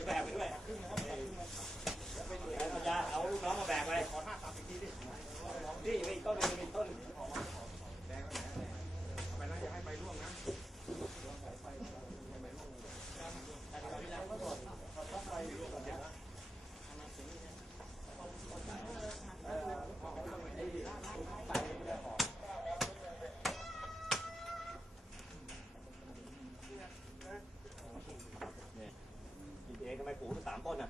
แบกไปด้วยปัญญาเอาลูกน้องมาแบกไปนี่มีต้นมีต้นไปนะอย่าให้ไปร่วงนะเองทำไมปลูก3 ต้นน่ะ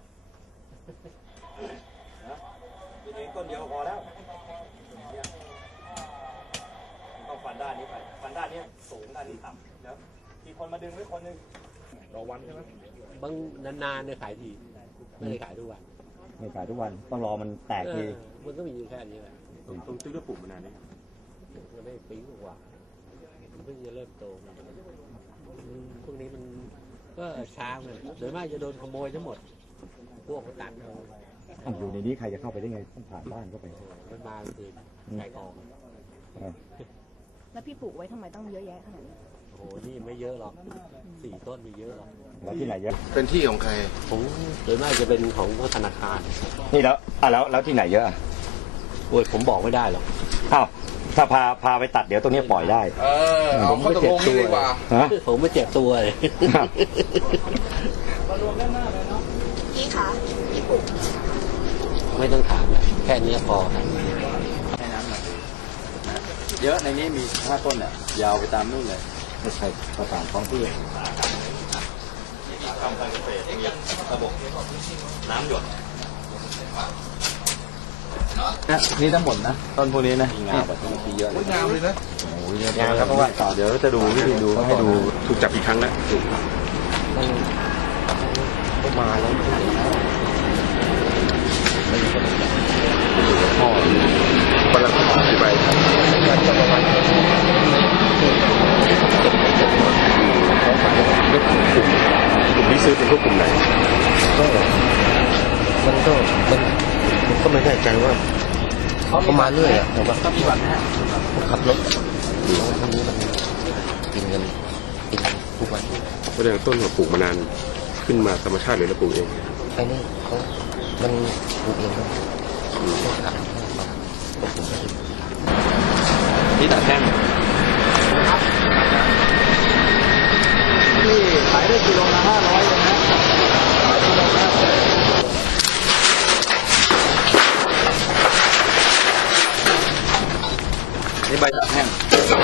กินเองต้นเดียวพอแล้วต้องฟันด้านนี้ไปฟันด้านนี้สูงด้านนี้ต่ำแล้วมีคนมาดึงไว้คนนึงต่อวันใช่ไหมบางนานๆเนี่ยขายทีไม่ได้ขายทุกวันไม่ขายทุกวันต้องรอมันแตกทีมันก็มีแค่นี้แหละต้องซื้อปลูกมานานไหมยังไม่ปีกว่าเพิ่งจะเริ่มโตพวกนี้มันก็ช้าเลยโดยมากจะโดนขโมยทั้งหมดพวกตัดอยู่ในนี้ใครจะเข้าไปได้ไงต้องผ่านบ้านเข้าไปมันมาคือขายของแล้วพี่ปลูกไว้ทำไมต้องเยอะแยะขนาดนี้โอ้โหนี่ไม่เยอะหรอก4 ต้นไม่เยอะหรอกแล้วที่ไหนเยอะเป็นที่ของใครผมโดยมากจะเป็นของธนาคารนี่แล้วที่ไหนเยอะโอ้ยผมบอกไม่ได้หรอกอ้าวถ้าพาไปตัดเดี๋ยวตรงนี้ปล่อยได้ผมไม่เจ็บตัวผมไม่เจ็บตัวเลยพี่คะพี่ปลูกไม่ต้องถามแค่นี้พอครับเยอะในนี้มี5 ต้นเนี่ยยาวไปตามนู่นเลยไม่ใช่ประสานท้องที่ทำการเกษตรระบบน้ำหยดนี่ทั้งหมดนะต้นพวกนี้นะงามแบบนี้เยอะเลยงามเลยนะโอ้ยงามครับเพราะว่าเดี๋ยวจะดูวิธีดูให้ดูถูกจับอีกครั้งแล้วถูกมาแล้วพ่อคนละกี่ใบครับประมาณกลุ่มที่ซื้อเป็นพวกกลุ่มไหนมันก็ไม่แน่ใจว่าเขามาเรื่อยอ่ะแต่ว่าขับรถทางนี้มันกินทุกวันแสดงต้นเราปลูกมานานขึ้นมาธรรมชาติหรือเราปลูกเองไอ้นี่มันปลูกเองนี่ตัดแท่งนี่ขายได้กิโลละ500เลยนะนี่ใบตัดแท่ง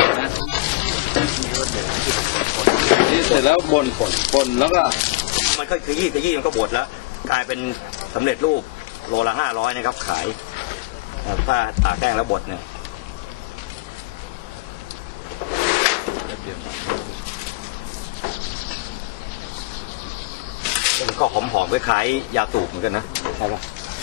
นี่เสร็จแล้วบนแล้วก็มันก็ขยี้มันก็บดแล้วกลายเป็นสำเร็จรูปโลละ500นะครับขายถ้าตากแห้งแล้วบดเนี่ยมันก็หอมๆคล้ายๆยาสูบเหมือนกันนะใช่ปะ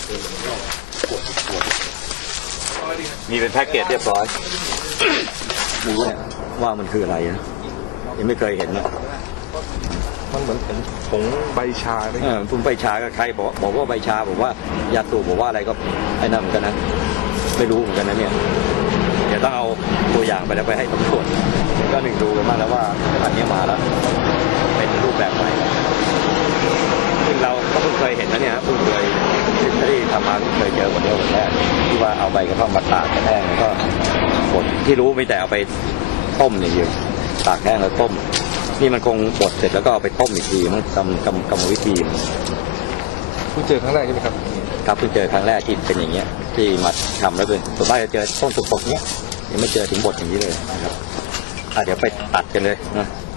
มีเป็นแพ็กเกจเรียบร้อยดูเนี่ยว่ามันคืออะไรนะยังไม่เคยเห็นนะมันเหมือนเป็นผงใบชาผงใบชาก็ใครบอกว่าใบชาบอกว่ายาสูบบอกว่าอะไรก็ไอ้นั่นเหมือนกันนะไม่รู้เหมือนกันนะเนี่ยเดี๋ยวต้องเอาตัวอย่างไปแล้วไปให้ตำรวจก็ดูกันมาแล้วว่าอันนี้มาแล้วเป็นรูปแบบใหม่ซึ่งเราก็เพิ่งเคยเห็นนะเนี่ยเพิ่งเคยที่ทำมาเพิ่งเคยเจอคนเดียวคนแรกที่ว่าเอาใบกระท่อมมาตากแห้งแล้วก็บดที่รู้ไม่แต่เอาไปต้มอย่างเดียวตากแห้งแล้วต้มนี่มันคงบดเสร็จแล้วก็เอาไปต้มอีกทีมันกรรมวิธีเพิ่งเจอครั้งแรกใช่ไหมครับครับเพิ่งเจอครั้งแรกที่เป็นอย่างเงี้ยที่มาทำแล้วเป็นส่วนมากจะเจอต้นสุกๆเนี้ยยังไม่เจอถึงบดอย่างนี้เลยนะครับเดี๋ยวไปตัดกันเลยนะ